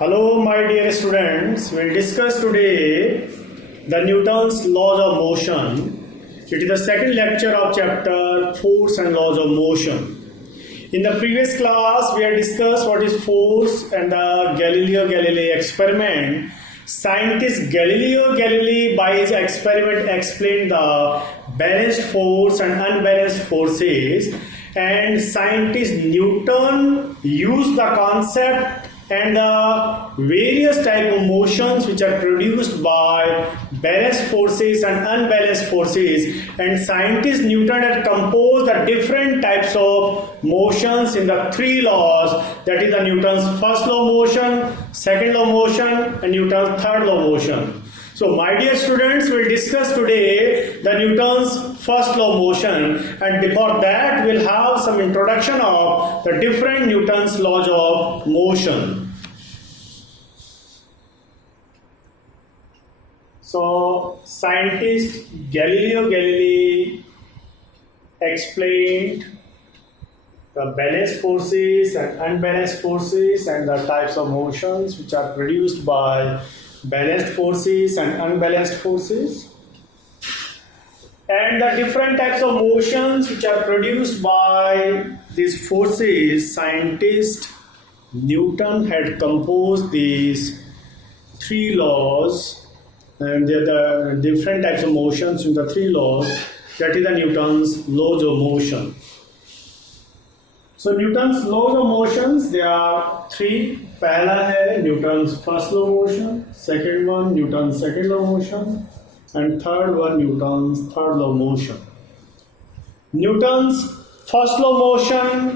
Hello, my dear students. We'll discuss today the Newton's laws of motion. It is the second lecture of chapter Force and Laws of Motion. In the previous class, we had discussed what is force and the Galileo Galilei experiment. Scientist Galileo Galilei, by his experiment, explained the balanced force and unbalanced forces, and scientist Newton used the concept and the various type of motions which are produced by balanced forces and unbalanced forces, and scientist Newton had composed the different types of motions in the three laws, that is the Newton's first law of motion, second law of motion, and Newton's third law of motion. So my dear students, we'll discuss today the Newton's first law of motion, and before that we'll have some introduction of the different Newton's laws of motion. So scientist Galileo Galilei explained the balanced forces and unbalanced forces and the types of motions which are produced by balanced forces and unbalanced forces, and the different types of motions which are produced by these forces. Scientist Newton had composed these three laws, and they are the different types of motions in the three laws, that is the Newton's laws of motion. So Newton's laws of motions, there are three. पहला है Newton's first law motion, second one Newton second law motion, and third one Newton's third law motion. Newton's first law motion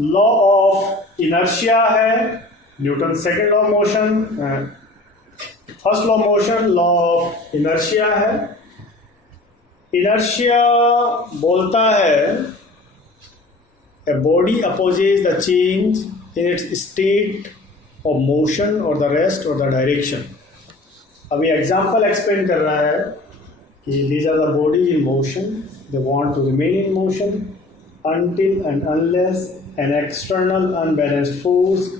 law of inertia है, Newton second law motion first law motion law of inertia है. Inertia बोलता है a body opposes the change in its state of motion or the rest or the direction. अभी example explain कर रहा है कि these are the bodies in motion, they want to remain in motion until and unless an external unbalanced force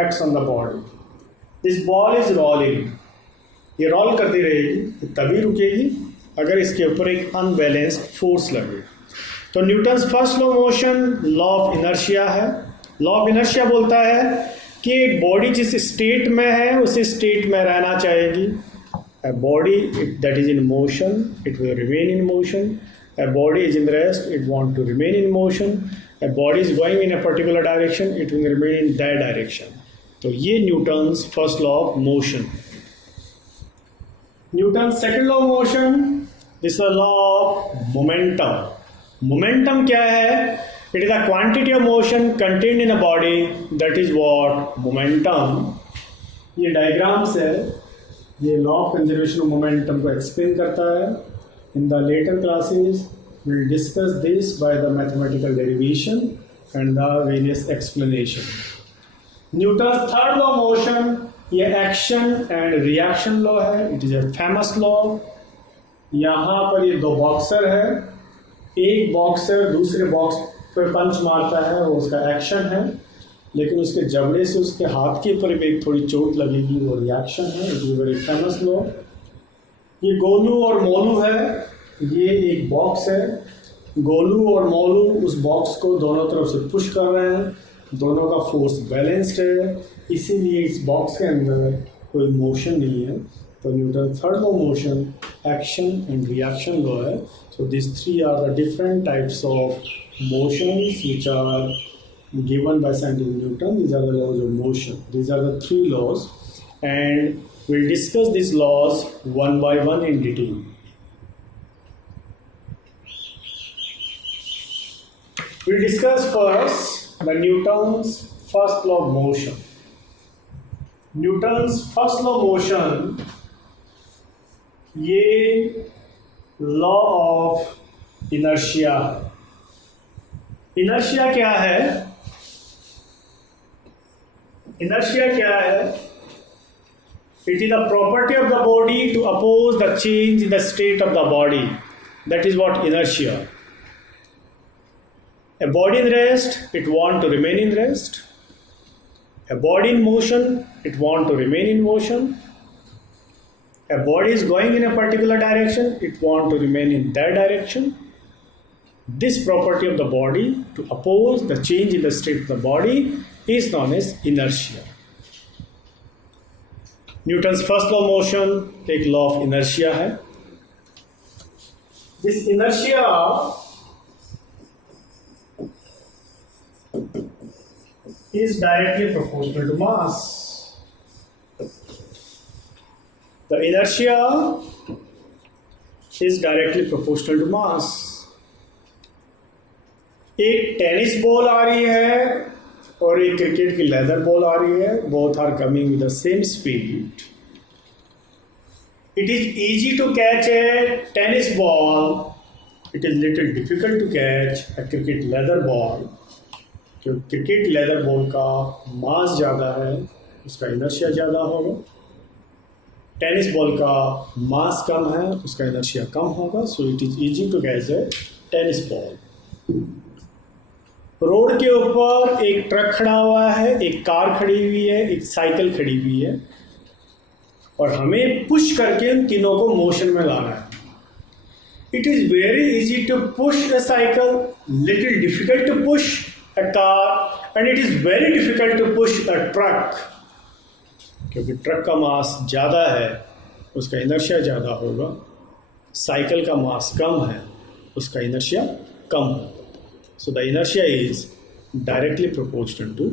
acts on the body. This ball is rolling. ये role करती रहेगी, तभी रुकेगी अगर इसके ऊपर एक अनबैलेंस्ड फोर्स लगे. तो Newton's first law motion law of inertia है. लॉ ऑफ इनर्शिया बोलता है कि एक बॉडी जिस स्टेट में है उस स्टेट में रहना चाहेगी. A body that is in motion, it will remain in motion. A body is in rest, it wants to remain in motion. A body is going in a particular direction, it will remain in that direction. तो ये Newton's first law of motion. Newton's second law of motion, this is law of momentum. Momentum क्या है? It is the quantity of motion contained in a body, that is what momentum. ये diagrams है, ये law of conservation of momentum को explain करता है. In the later classes we will discuss this by the mathematical derivation and the various explanation. Newton third law of motion, ये action and reaction law है. It is a famous law. यहाँ पर ये दो boxer है, एक boxer दूसरे box पर पंच मारता है, वो उसका एक्शन है, लेकिन उसके जबड़े से उसके हाथ के ऊपर भी एक थोड़ी चोट लगेगी, वो रिएक्शन है. It is very famous law. ये गोलू और मोलू है, ये एक बॉक्स है. गोलू और मोलू उस बॉक्स को दोनों तरफ से पुश कर रहे हैं, दोनों का फोर्स बैलेंस्ड है, इसीलिए इस बॉक्स के अंदर कोई मोशन नहीं है. तो Newton third law motion action and reaction law है. So these three are the different types of motions which are given by scientific Newton. These are the laws of motion. These are the three laws, and we'll discuss these laws one by one in detail. We'll discuss first the Newton's first law of motion. Newton's first law of motion, ये law of inertia. Inertia क्या है? Inertia क्या है? It is the property of the body to oppose the change in the state of the body. That is what inertia. A body in rest, it wants to remain in rest. A body in motion, it want to remain in motion. A body is going in a particular direction, it want to remain in that direction. This property of the body to oppose the change in the state of the body is known as inertia. Newton's first law of motion एक law of inertia है. This inertia is directly proportional to mass. The inertia is directly proportional to mass. एक tennis ball आ रही है और एक cricket की leather ball आ रही है. Both are coming with the same speed. It is easy to catch a tennis ball. It is little difficult to catch a cricket leather ball. क्योंकि क्रिकेट लेदर बॉल का मास ज़्यादा है, उसका inertia ज़्यादा होगा. टेनिस बॉल का मास कम है, उसका इनर्शिया कम होगा. So it is easy to catch a tennis ball. Road के ऊपर एक ट्रक खड़ा हुआ है, एक कार खड़ी हुई है, एक साइकिल खड़ी हुई है और हमें पुश करके इन तीनों को मोशन में लाना है. It is very easy to push a cycle, little difficult to push a car, and it is very difficult to push a truck. क्योंकि ट्रक का मास ज़्यादा है, उसका इनर्शिया ज़्यादा होगा. साइकिल का मास कम है, उसका इनर्शिया कम होगा. So the inertia is directly proportional to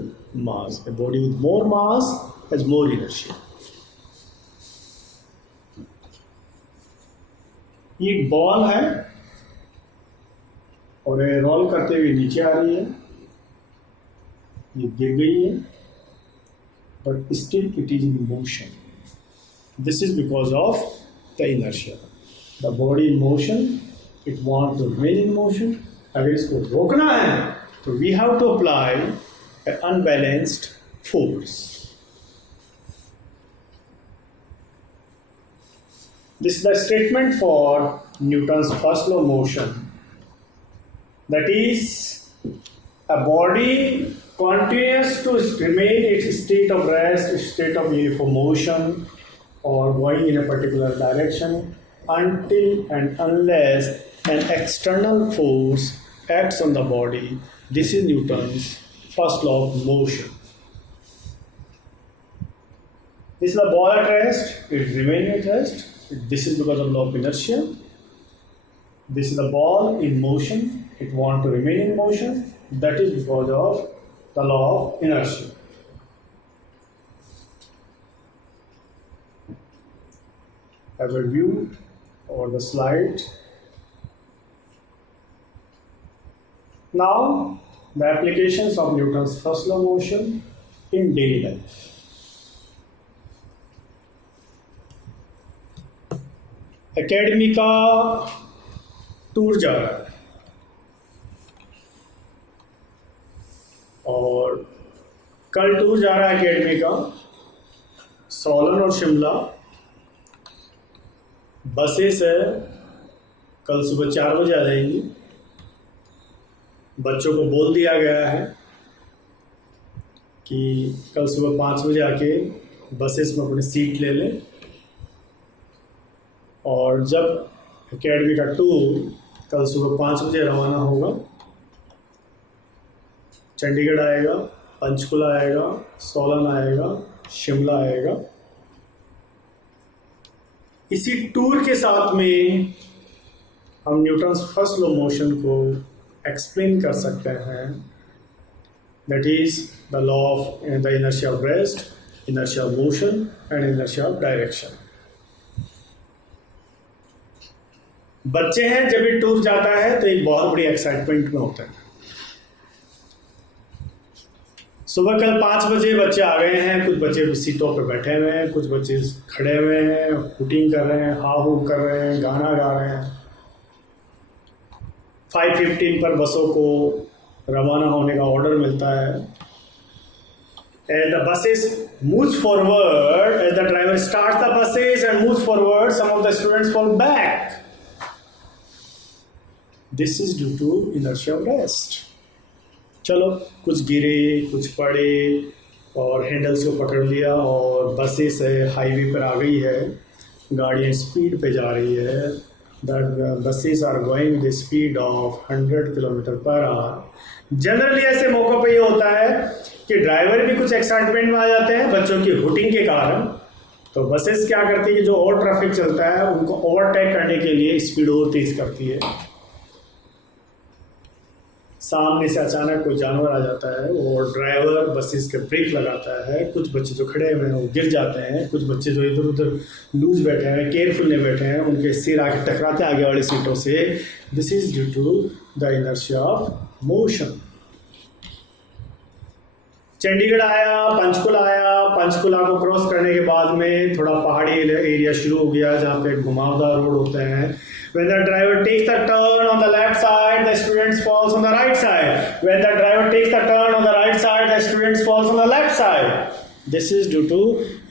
mass. A body with more mass has more inertia. ये एक बॉल है और ये रोल करते हुए नीचे आ रही है. ये गिर गई है, but still it is in motion. This is because of the inertia. The body in motion, it wants to remain in motion. अगर इसको रोकना है तो we have to apply an unbalanced force. This is the statement for Newton's first law of motion. That is, a body continues to remain its state of rest, state of uniform motion, or going in a particular direction until and unless an external force acts on the body. This is Newton's first law of motion. This is the ball at rest, it remains at rest. This is because of law of inertia. This is the ball in motion, it wants to remain in motion. That is because of the law of inertia. Have a view over the slide. Now, the applications of Newton's first law of motion in daily life. Academy का tour जा रहा है और कल tour जा रहा है academy का सोलन और शिमला. बसेस है, कल सुबह 4 बजे आ जाएंगी. बच्चों को बोल दिया गया है कि कल सुबह 5 बजे आके बसेस में अपनी सीट ले लें. और जब एकेडमी का टूर कल सुबह 5 बजे रवाना होगा, चंडीगढ़ आएगा, पंचकुला आएगा, सोलन आएगा, शिमला आएगा. इसी टूर के साथ में हम न्यूटन्स फर्स्ट लॉ मोशन को एक्सप्लेन कर सकते हैं. That is the law of the inertia of rest, inertia of motion and inertia of direction. बच्चे हैं, जब ये टूर जाता है तो एक बहुत बड़ी एक्साइटमेंट में होता है. सुबह कल 5 बजे बच्चे आ गए हैं. कुछ बच्चे सीटों पर बैठे हुए हैं, कुछ बच्चे खड़े हुए हैं, हुटिंग कर रहे हैं, हाव हू कर रहे हैं, गाना गा रहे हैं. 5:15 पर बसों को रवाना होने का ऑर्डर मिलता है. As the buses moves forward, as the driver starts the buses and moves forward, some of the students fall back. This is due to inertia of rest. चलो, कुछ गिरे, कुछ पड़े, और हैंडल्स को पकड़ लिया और बसेस है हाईवे पर आ गई है, गाड़ियाँ स्पीड पे जा रही है। The buses are going the speed of 100 kilometre per hour. Generally ऐसे मौक़ों पे ये होता है कि ड्राइवर भी कुछ एक्साइटमेंट में आ जाते हैं बच्चों की हुटिंग के कारण। तो बसेस क्या करती है, जो और ट्रैफिक चलता है उनको ओवरटेक करने के लिए स्पीड और तेज करती है। सामने से अचानक कोई जानवर आ जाता है और ड्राइवर बसेस के ब्रेक लगाता है। कुछ बच्चे जो खड़े हुए हैं वो गिर जाते हैं, कुछ बच्चे जो इधर उधर लूज बैठे हैं, केयरफुल नहीं बैठे हैं, उनके सिर आके टकराते हैं आगे वाली सीटों से। This is due to the inertia of motion. Chandigarh आया, पंचकुला आया, पंचकुला को क्रॉस करने के बाद में थोड़ा पहाड़ी एरिया शुरू हो गया जहाँ पे घुमावदार रोड होते हैं। When the driver takes the turn on the left side, the students falls on the right side. When the driver takes the turn on the right side, the students falls on the left side. This is due to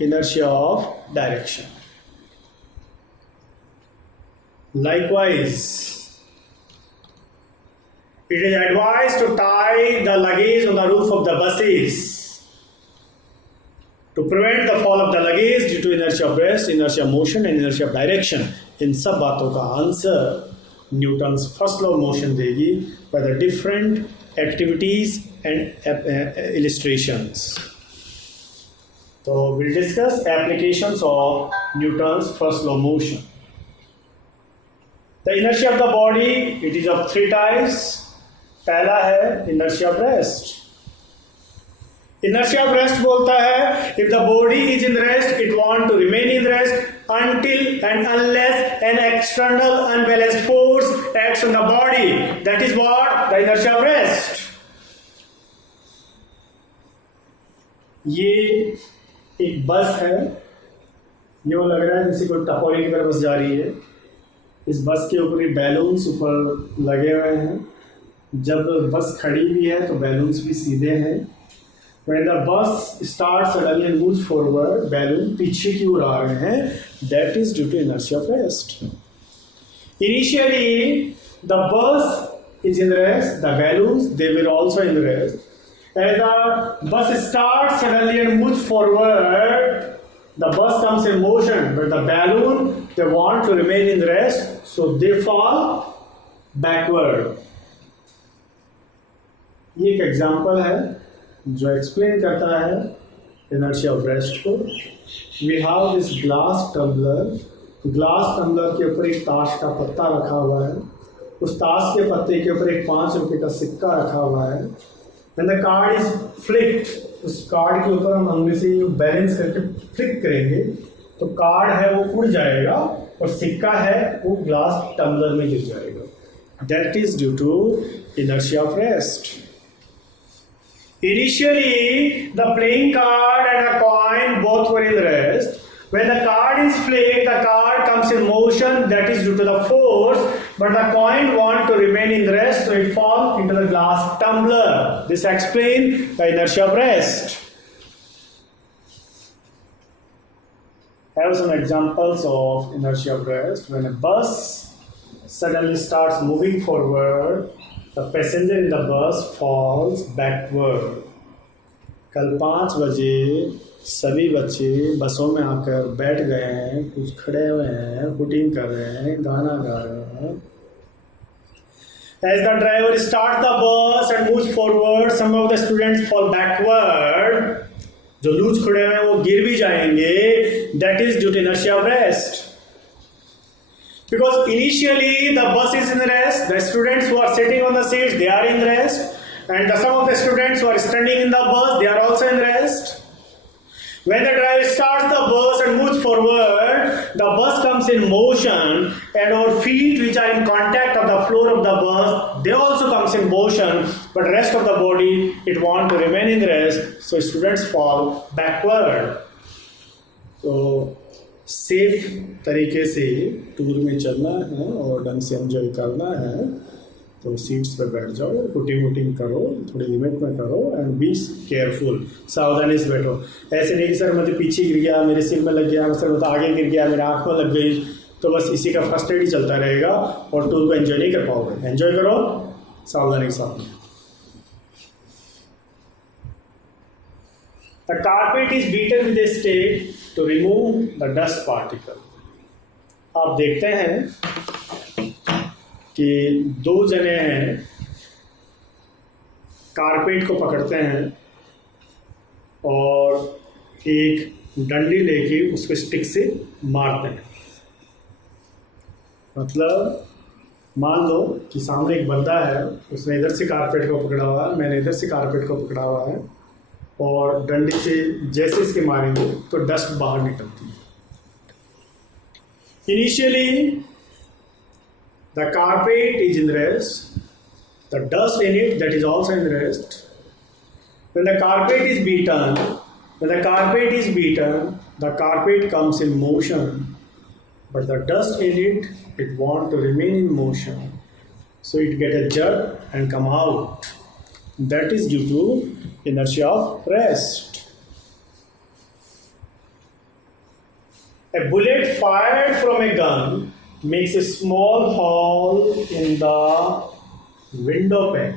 inertia of direction. Likewise, it is advised to tie the luggage on the roof of the buses to prevent the fall of the luggage due to inertia of rest, inertia of motion and inertia of direction. इन सब बातों का answer Newton's first law of motion देगी by the different activities and illustrations. तो will discuss applications of Newton's first law of motion. The inertia of the body it is of 3 types. पहला है inertia of rest. Inertia of rest बोलता है if the body is in rest it want to remain in rest until and unless an external unbalanced force acts on the body. That is what the inertia of rest. ये एक बस है, ये वो लग रहा है जैसे कोई टपोरी की तरह बस जा रही है। इस बस के ऊपर बैलून्स ऊपर लगे हुए हैं। जब बस खड़ी हुई है तो बैलून्स भी सीधे हैं। When the bus starts suddenly and moves forward, balloon पीछे की ओर आ रहे हैं। That is due to inertia of rest. Initially, the bus is in rest. The balloons they were also in rest. As the bus starts suddenly and moves forward, the bus comes in motion, but the balloon they want to remain in rest, so they fall backward. ये एक example है जो explain करता है inertia of rest को। We have this glass tumbler. Glass tumbler के ऊपर एक ताश का पत्ता रखा हुआ है। उस ताश के पत्ते के ऊपर एक 5 रुपए का सिक्का रखा हुआ है। When the card is flicked, उस कार्ड के ऊपर हम उंगली से बैलेंस करके फ्लिक करेंगे तो कार्ड है वो उड़ जाएगा और सिक्का है वो ग्लास टम्बलर में गिर जाएगा। That is due to inertia of rest. Initially, the playing card and a coin both were in rest. When the card is flicked, the card comes in motion, that is due to the force, but the coin wants to remain in rest, so it falls into the glass tumbler. This explains the inertia of rest. I have some examples of inertia of rest. When a bus suddenly starts moving forward, the passenger in the bus falls backward. कल 5 बजे सभी बच्चे बसों में आकर बैठ गए हैं, कुछ खड़े हुए हैं, हुटिंग कर रहे हैं, गाना गा रहे हैं। As the driver starts the bus and moves forward, some of the students fall backward. जो लूज खड़े हुए हैं वो गिर भी जाएंगे। That is due to inertia of rest. Because initially the bus is in rest, the students who are sitting on the seats they are in rest, and some of the students who are standing in the bus they are also in rest. When the driver starts the bus and moves forward, the bus comes in motion, and our feet which are in contact of the floor of the bus they also comes in motion, but rest of the body it want to remain in rest, so students fall backward. So safe तरीके से tour में चलना है और ढंग से enjoy करना है तो सीट्स पे बैठ जाओ, हुटिंग करो, थोड़ी लिमिट में करो एंड बी केयरफुल, सावधानी से बैठो। ऐसे नहीं कि सर मुझे पीछे गिर गया, मेरे सिर में लग गया, सर मुझे आगे गिर गया, मेरे आँख में लग गई, तो बस इसी का फर्स्ट एड ही चलता रहेगा और टूर को एंजॉय नहीं कर पाओगे। एंजॉय करो सावधानी के साथ। The carpet is beaten with a stick to remove the dust particle. आप देखते हैं कि दो जने हैं, कारपेट को पकड़ते हैं और एक डंडी लेके उसको स्टिक से मारते हैं। मतलब मान लो कि सामने एक बंदा है, उसने इधर से कारपेट को पकड़ा हुआ है, मैंने इधर से कारपेट को पकड़ा हुआ है, और डंडी से जैसे इसके मारेंगे तो डस्ट बाहर निकलती है। Initially the carpet is in rest, the dust in it that is also in rest. When the carpet is beaten, the carpet comes in motion, but the dust in it, it want to remain in motion, so it get a jerk and come out. That is due to inertia of rest. A bullet fired from a gun makes a small hole in the window pane.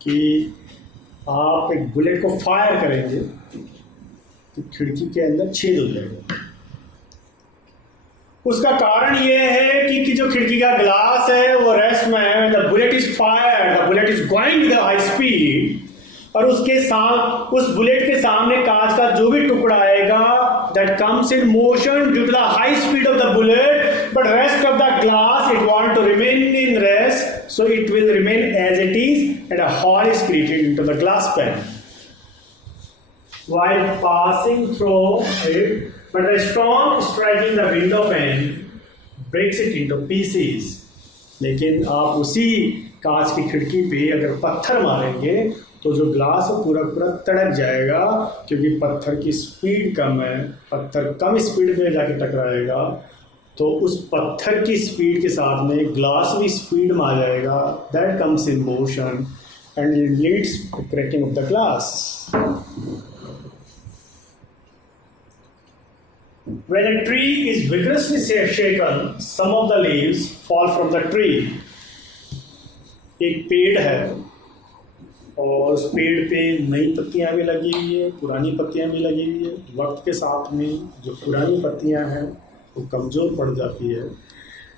कि आप एक bullet को fire करेंगे तो खिड़की के अंदर छेद हो जाएगा। उसका कारण ये है कि जो खिड़की का ग्लास है वो रेस्ट में है। The bullet is fire, the bullet is going with high speed, और उसके साथ उस बुलेट के सामने कांच का जो भी टुकड़ा आएगा that comes in motion due to the high speed of the bullet, but rest of the glass it want to remain in rest, so it will remain as it is and a hole is created into the glass pane while passing through it, but the storm striking the window pane breaks it into pieces. लेकिन आप उसी कांच की खिड़की पे अगर पत्थर मारेंगे तो जो ग्लास है पूरा पूरा तड़क जाएगा, क्योंकि पत्थर की स्पीड कम है, पत्थर कम स्पीड में जाके टकराएगा, तो उस पत्थर की स्पीड के साथ में ग्लास भी स्पीड में आ जाएगा। That comes in motion and it leads to cracking of the glass. When a tree is vigorously shaken, some of the leaves fall from the tree. एक पेड़ है और उस पेड़ पे नई पत्तियां भी लगी हुई है, पुरानी पत्तियां भी लगी हुई है। वक्त के साथ में जो पुरानी पत्तियां हैं वो कमज़ोर पड़ जाती है।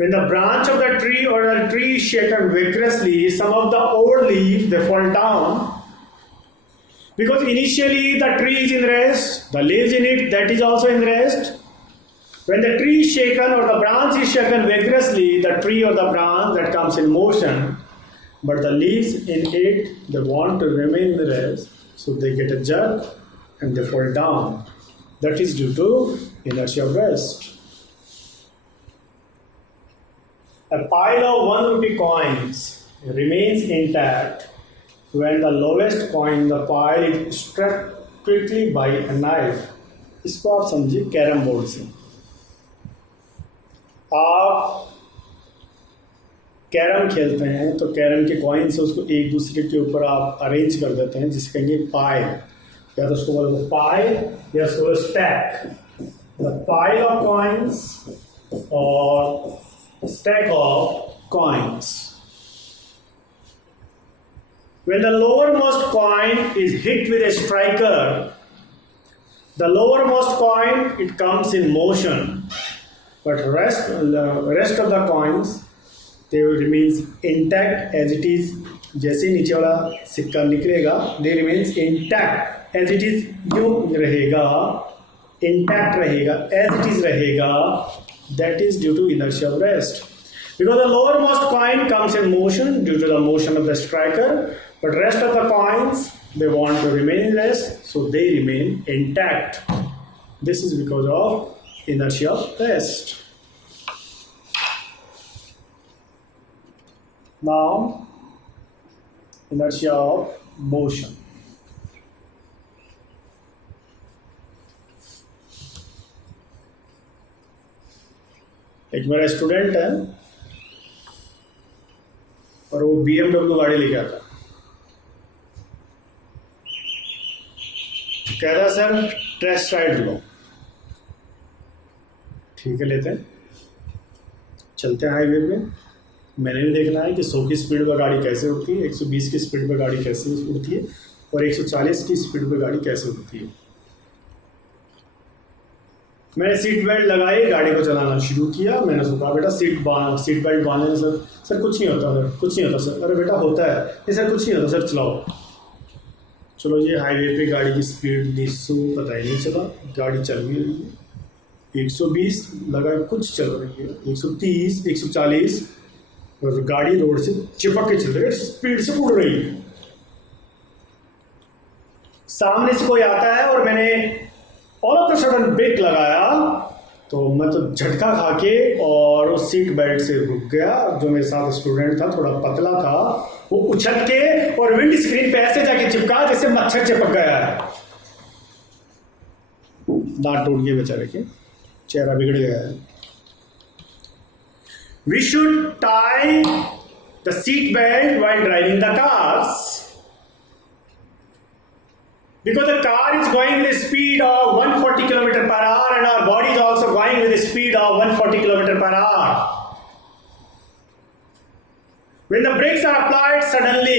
When the branch of the tree or the tree is shaken vigorously, some of the old leaves they fall down, because initially the tree is in rest, the leaves in it that is also in rest. When the tree is shaken or the branch is shaken vigorously, the tree or the branch that comes in motion, but the leaves in it they want to remain in rest, so they get a jerk and they fall down. That is due to inertia of rest. A pile of 1 rupee coins remains intact when the lowest coin in the pile is struck quickly by a knife. इसको आप समझिए carrom board से। आप carrom खेलते हैं तो carrom के coin से उसको एक दूसरे के ऊपर आप अरेंज कर देते हैं, जिसे कहेंगे पाई, या तो उसको बोलोगे पाई या उसको stack. The pile of coins और stack of coins. When the lowermost coin is hit with a striker, the lowermost coin it comes in motion, but rest of the coins they remains intact as it is. जैसे नीचे वाला सिक्का निकलेगा they remains intact as it is, जो रहेगा intact रहेगा, as it is रहेगा। That is due to inertia of rest, because the lowermost coin comes in motion due to the motion of the striker, but rest of the coins they want to remain in rest, so they remain intact. This is because of inertia of rest. Now, inertia of motion. एक मेरा student है और वो BMW गाड़ी लेके आता, कह रहा सर टेस्ट राइड लो। ठीक है, लेते हैं, चलते हैं हाईवे पे। मैंने भी देखना है कि 100 की स्पीड पर गाड़ी कैसे उड़ती है, 120 की स्पीड पर गाड़ी कैसे उड़ती है, और 140 की स्पीड पे गाड़ी कैसे होती है। मैंने सीट बेल्ट लगाई, गाड़ी को चलाना शुरू किया। मैंने उसको कहा बेटा सीट बेल्ट बांधने से सर कुछ नहीं होता, सर कुछ नहीं होता सर। अरे बेटा होता है। नहीं सर कुछ नहीं होता सर, चलाओ। चलो ये हाईवे पे गाड़ी की स्पीड 200 पता ही नहीं चला, गाड़ी चल भी रही है। 120 लगा कुछ चल रही है, 130 140 और गाड़ी रोड से चिपक के चल रही है, स्पीड से उड़ रही है। सामने से कोई आता है और मैंने all of the sudden brake लगाया तो मैं तो झटका खा के और उस सीट बेल्ट से रुक गया। जो मेरे साथ स्टूडेंट था थोड़ा पतला था, वो उछल के और विंड स्क्रीन पे ऐसे जाके चिपका जैसे मच्छर चिपक गया है। दांत टूट गए बेचारे के, चेहरा बिगड़ गया है। We should tie the seat belt while driving the cars because the car is going with a speed of 140 km per hour and our body is also going with a speed of 140 km per hour. When the brakes are applied suddenly,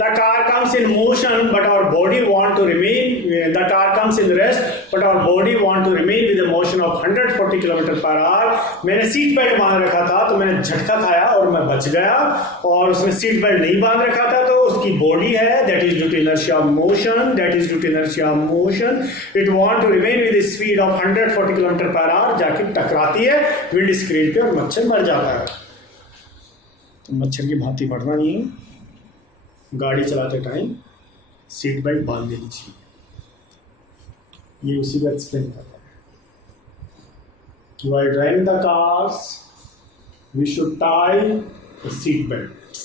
the car comes in motion, but our body want to remain. The car comes in rest, but our body want to remain with a motion of 140 km per hour. मैंने seat belt बांध रखा था तो मैंने झटका खाया और मैं बच गया, और उसने सीट बेल्ट नहीं बांध रखा था तो उसकी बॉडी है that is due to inertia of motion, that is due to inertia of motion. It want to remain with a speed of 140 km per hour, जाके टकराती है विंड स्क्रीन पे और मच्छर मर जाता है। तो मच्छर की भांति मरना नहीं है, गाड़ी चलाते टाइम सीट बेल्ट बांध देनी चाहिए। ये उसी को एक्सप्लेन कर रहा है। While driving the cars, we should tie the seat belts.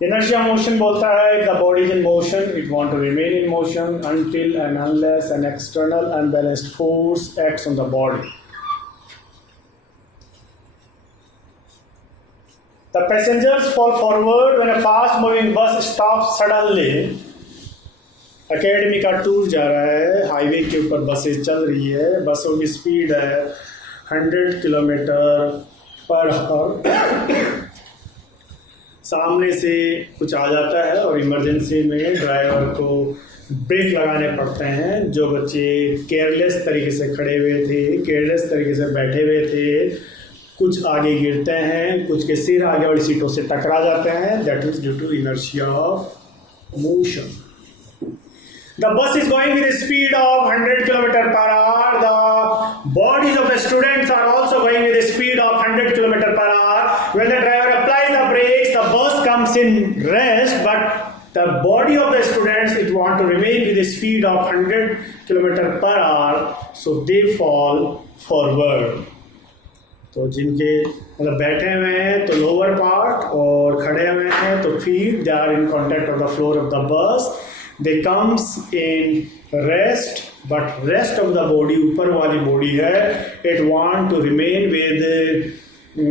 Inertia motion बोलता है the body is in motion, it want to remain in motion until and unless an external unbalanced force acts on the body. The passengers fall forward when a fast-moving bus stops suddenly. Academy का tour जा रहा है, highway के ऊपर बसें चल रही है, बसों की स्पीड है 100 किलोमीटर पर आवर। सामने से कुछ आ जाता है और इमरजेंसी में ड्राइवर को ब्रेक लगाने पड़ते हैं। जो बच्चे केयरलेस तरीके से खड़े हुए थे, केयरलेस तरीके से बैठे हुए थे, कुछ आगे गिरते हैं, कुछ के सिर आगे वाली सीटों से टकरा जाते हैं। That is due to inertia of motion. The bus is going with a speed of 100 km per hour. The bodies of the students are also going with a speed of 100 km per hour. When the driver applies the brakes, the bus comes in rest, but the body of the students, it want to remain with a speed of 100 km per hour, so they fall forward. तो जिनके मतलब बैठे हुए हैं तो lower part और खड़े हुए हैं तो feet, they are in contact of the floor of the bus, they comes in rest, but rest of the body, ऊपर वाली बॉडी है, it want to remain with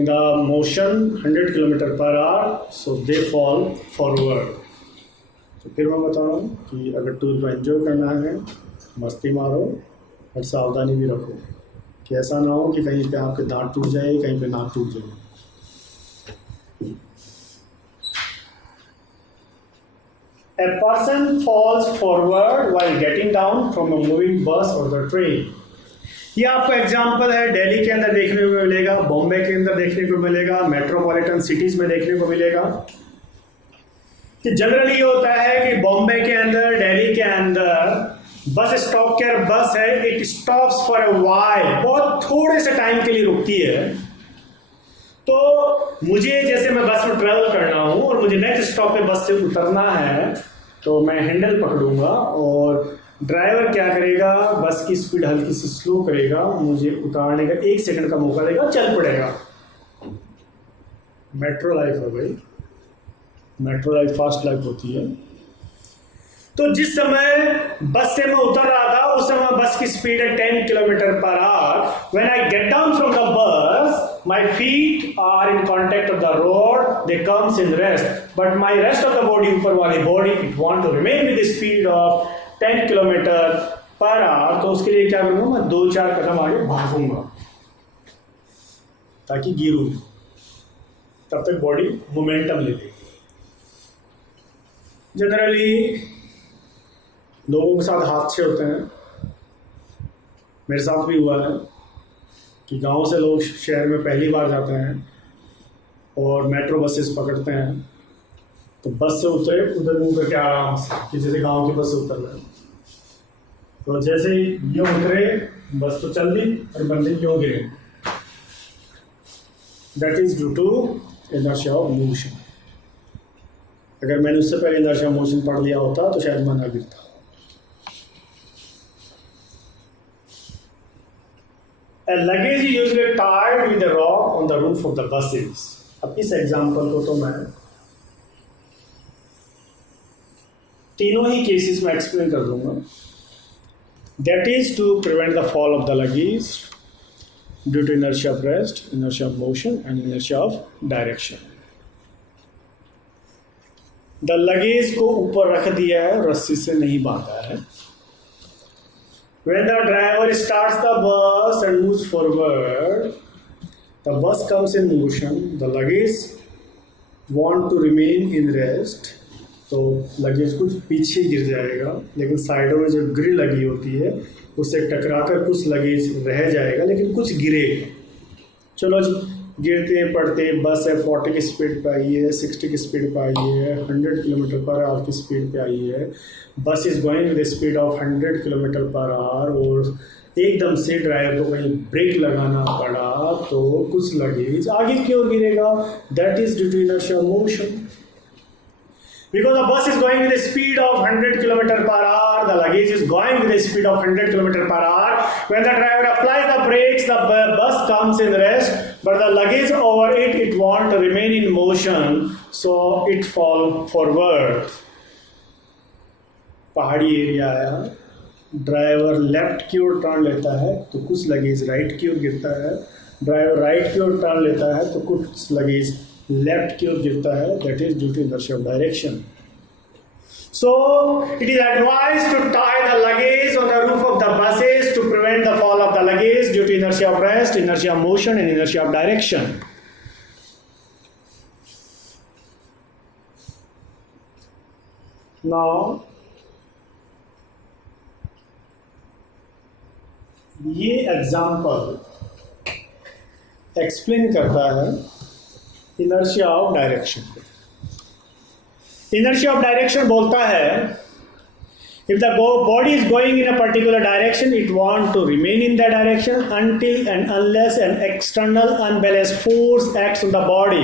the motion 100 kilometre per hour, so they fall forward. तो फिर मैं बता रहा हूँ कि अगर टूर को एंजॉय करना है, मस्ती मारो और सावधानी भी रखो कि ऐसा ना हो कि कहीं पे आपके दांत टूट जाए, कहीं पे नाक टूट जाए। A person falls forward while getting down from a moving bus or the train. ये आपको एग्जाम्पल है, दिल्ली के अंदर देखने को मिलेगा, बॉम्बे के अंदर देखने को मिलेगा, मेट्रोपॉलिटन सिटीज में देखने को मिलेगा। कि जनरली ये होता है कि बॉम्बे के अंदर, दिल्ली के अंदर बस स्टॉप केयर बस है, it stops for a while, बहुत थोड़े से टाइम के लिए रुकती है। तो मुझे जैसे मैं बस में ट्रेवल करना हूँ और मुझे नेक्स्ट स्टॉप पे बस से उतरना है तो मैं हैंडल पकड़ूंगा और ड्राइवर क्या करेगा, बस की स्पीड हल्की सी स्लो करेगा, मुझे उतारने का 1 सेकंड का मौका देगा, चल पड़ेगा। मेट्रो लाइफ है भाई, मेट्रो लाइफ फास्ट लाइफ होती है। तो जिस समय बस से मैं उतर रहा था उस समय बस की स्पीड है 10 kilometre per hour. When I get down from the bus, my feet are in contact of the road, they comes in rest, but my rest of the body, ऊपर वाली body, it want to remain with speed of 10 kilometre per hour. तो उसके लिए क्या करूंगा, मैं 2-4 कदम आगे भागूंगा ताकि गिरूं। तब तक बॉडी मोमेंटम ले लेगी। जनरली लोगों के साथ हादसे होते हैं, मेरे साथ भी हुआ है कि गांव से लोग शहर में पहली बार जाते हैं और मेट्रो बसेस पकड़ते हैं, तो बस से उतरे उधर मुँह करके आराम से कि जैसे गांव की बस से उतर रहे हैं, तो जैसे ही यूँ उतरे बस तो चल दी और बंदे यूँ गिरे। That is due to inertia of motion. अगर मैंने उससे पहले इनर्शिया ऑफ मोशन पढ़ लिया होता तो शायद मैं ना गिरता। A luggage is usually tied with a rope on the roof of the buses. अब इस एग्जाम्पल को तो मैं तीनों ही केसेस में एक्सप्लेन कर दूंगा। That is to prevent the fall of the luggage due to inertia of rest, inertia of motion, and inertia of direction. The luggage को ऊपर रख दिया है, रस्सी से नहीं बांधा है। When the driver starts the bus and moves forward, the bus comes in motion. The luggage want to remain in rest. तो लगेज कुछ पीछे गिर जाएगा, लेकिन साइडों में जो ग्रिल लगी होती है उससे टकराकर कुछ लगेज रह जाएगा, लेकिन कुछ गिरेगा। चलो जी, गिरते पड़ते बस है 40 की स्पीड पे आई है, 60 की स्पीड पे आई है, 100 किलोमीटर पर आवर की स्पीड पे आई है। बस is going with speed of 100 kilometre per our और एकदम से ड्राइवर को कहीं ब्रेक लगाना पड़ा तो कुछ लगेज आगे की ओर गिरेगा। That is due to inertia of motion. Because the bus is going with a speed of 100 km per hour, the luggage is going with a speed of 100 km per hour. When the driver applies the brakes, the bus comes in rest, but the luggage over it, it want to remain in motion, so it fall forward. पहाड़ी area आया, driver left की ओर turn लेता है तो कुछ luggage right की ओर गिरता है, ड्राइवर राइट की ओर टर्न लेता है तो कुछ लगेज लेफ्ट की ओर गिरता है। That is due to inertia of direction. So it is advised to tie the luggage on the roof of the buses to prevent the fall of the luggage due to inertia of rest, inertia of motion, and inertia of direction. Now, ये example explain करता है inertia of direction. Inertia of direction बोलता है if the body is going in a particular direction, it want to remain in that direction until and unless an external unbalanced force acts on the body.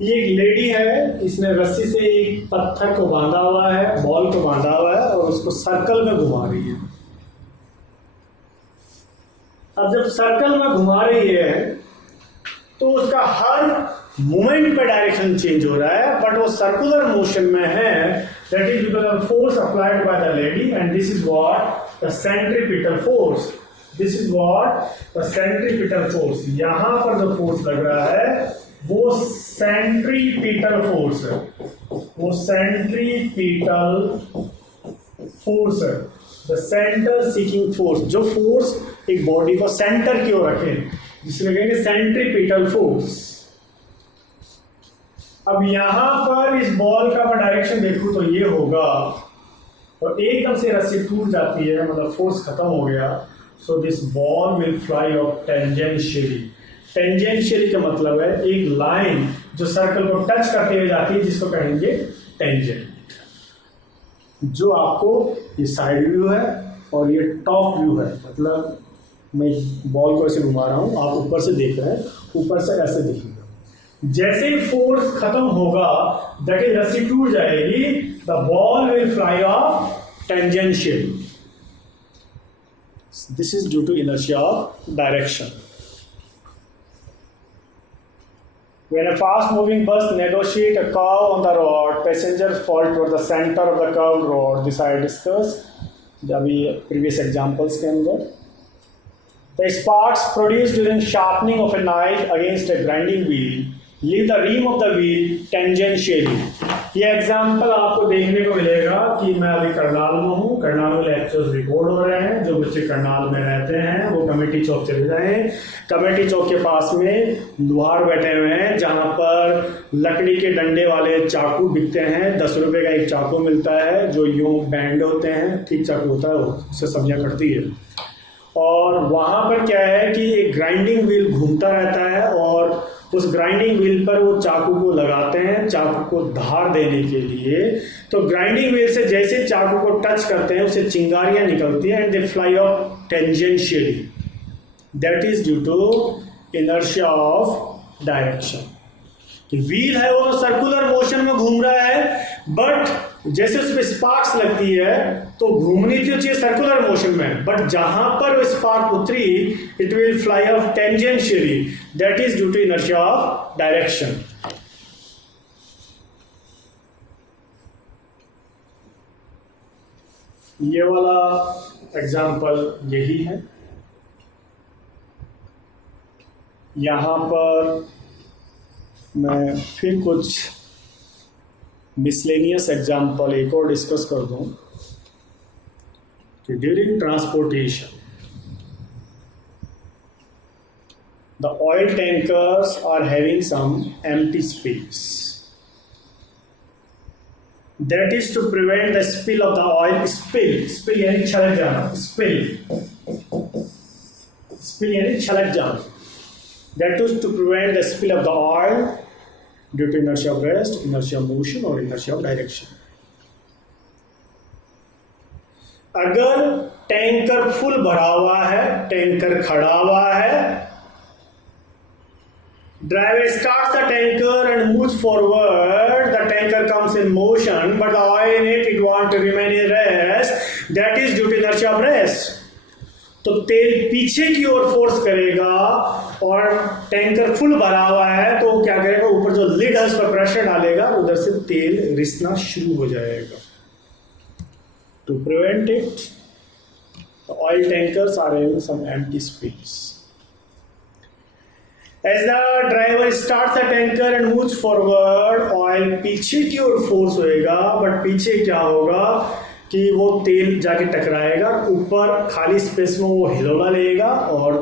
ये एक lady है, इसने रस्सी से एक पत्थर को बांधा हुआ है, बॉल को बांधा हुआ है और उसको सर्कल में घुमा रही है। अब जब सर्कल में घुमा रही है तो उसका हर मोमेंट पे डायरेक्शन चेंज हो रहा है, बट वो सर्कुलर मोशन में है। That is because of force applied by the lady and this is what the centripetal force. This is what the centripetal force. यहां पर जो फोर्स लग रहा है वो सेंट्रीपिटल फोर्स है, वो सेंट्रीपिटल फोर्स है, द सेंटर सीकिंग फोर्स। जो फोर्स एक बॉडी को सेंटर की ओर रखे जिसमें कहेंगे सेंट्रीपिटल फोर्स। अब यहां पर इस बॉल का मैं डायरेक्शन देखूं तो ये होगा और एकदम से रस्सी टूट जाती है, मतलब फोर्स खत्म हो गया। So this ball will fly off tangentially. Tangentially का मतलब है एक लाइन जो सर्कल को टच करते हुए जाती है, जिसको कहेंगे टेंजेंट। जो आपको ये साइड व्यू है और ये टॉप व्यू है, मतलब मैं बॉल को ऐसे घुमा रहा हूं, आप ऊपर से देख रहे हैं, ऊपर से ऐसे दिखेगा। जैसे ही फोर्स खत्म होगा, दैट इज रस्सी टूट जाएगी, the ball will fly off tangential. This is due to inertia of direction. When a fast moving bus negotiate a curve on the road, passengers fall toward the center of the curved road. This I discussed अभी previous examples के अंदर। The sparks produced during sharpening of a knife against a grinding wheel leave the rim of the wheel tangentially. ये example आपको देखने को मिलेगा कि मैं अभी करनाल में हूँ, करनाल में लेक्चर्स रिकॉर्ड हो रहे हैं। जो बच्चे करनाल में रहते हैं वो कमेटी चौक चले जाएं। कमेटी चौक के पास में लुहार बैठे हुए हैं जहाँ पर लकड़ी के डंडे वाले चाकू बिकते हैं। 10 रुपए का एक चाकू मिलता है जो यूं बैंड होते हैं, ठीक चाकू होता है, उससे सब्जियाँ कटती है। और वहाँ पर क्या है कि एक ग्राइंडिंग व्हील घूमता रहता है और उस ग्राइंडिंग व्हील पर वो चाकू को लगाते हैं चाकू को धार देने के लिए। तो ग्राइंडिंग व्हील से जैसे चाकू को टच करते हैं उससे चिंगारियां निकलती हैं and they fly off tangentially. That is due to inertia of direction. Wheel है वो तो सर्कुलर मोशन में घूम रहा है, बट जैसे उसमें स्पार्क्स लगती है तो घूमनी तो चाहिए सर्कुलर मोशन में, बट जहां पर वो स्पार्क उतरी it will fly off tangentially. That is due to inertia of direction. ये वाला एग्जाम्पल यही है। यहां पर मैं फिर कुछ मिसलेनियस एग्जाम्पल एक और डिस्कस कर दूं कि during transportation the oil tankers are having some empty space. That is to prevent the spill of the oil. Spill यानी छलक जाना, स्पिल यानी छलक जाना। That is to prevent the spill of the oil due to inertia of rest, inertia of motion or inertia of direction. अगर tanker full भरा हुआ है, टैंकर खड़ा हुआ है, driver starts the tanker and moves forward, the tanker comes in motion, but the oil in it want to remain in rest, that is due to inertia of rest. तो तेल पीछे की ओर फोर्स करेगा और tanker full भरा हुआ है तो क्या करेगा, ऊपर जो लिड है उस पर प्रेशर डालेगा, उधर से तेल रिसना शुरू हो जाएगा। To prevent it the oil tankers are having some empty space. As the driver starts the tanker and moves forward, oil पीछे की ओर फोर्स होएगा, बट पीछे क्या होगा कि वो तेल जाके टकराएगा, ऊपर खाली स्पेस में वो हिलोला लेगा और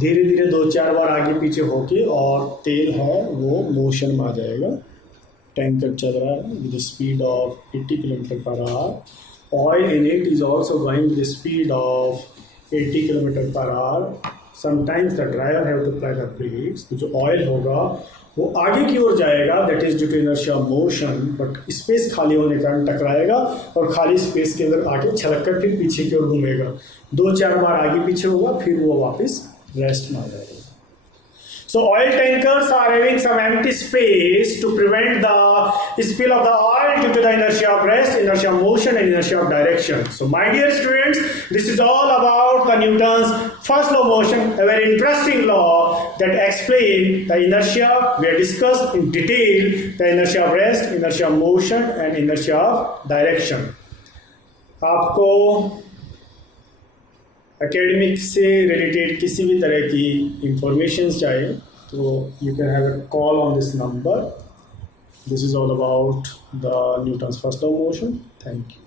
धीरे धीरे 2-4 बार आगे पीछे होके और तेल है वो मोशन में आ जाएगा। टैंकर चल रहा है with speed of 80 kilometre per hour. Oil in it is also going with speed of 80 kilometre per hour. Sometimes the driver have to apply the brakes. तो जो ऑयल होगा वो आगे की ओर जाएगा, that is due to inertia of motion, but space खाली होने के कारण टकराएगा और खाली स्पेस के अंदर आगे छलक कर फिर पीछे की ओर घूमेगा। 2-4 बार आगे पीछे होगा, फिर वो वापस रेस्ट में आ जाएगा। So oil tankers are having some empty space to prevent the spill of the oil due to the inertia of rest, inertia of motion and inertia of direction. So my dear students, this is all about the Newton's first law of motion, a very interesting law that explains the inertia. We have discussed in detail the inertia of rest, inertia of motion and inertia of direction. आपको academic से related किसी भी तरह की information चाहिए तो you can have a call on this number. This is all about the Newton's first law of motion. Thank you.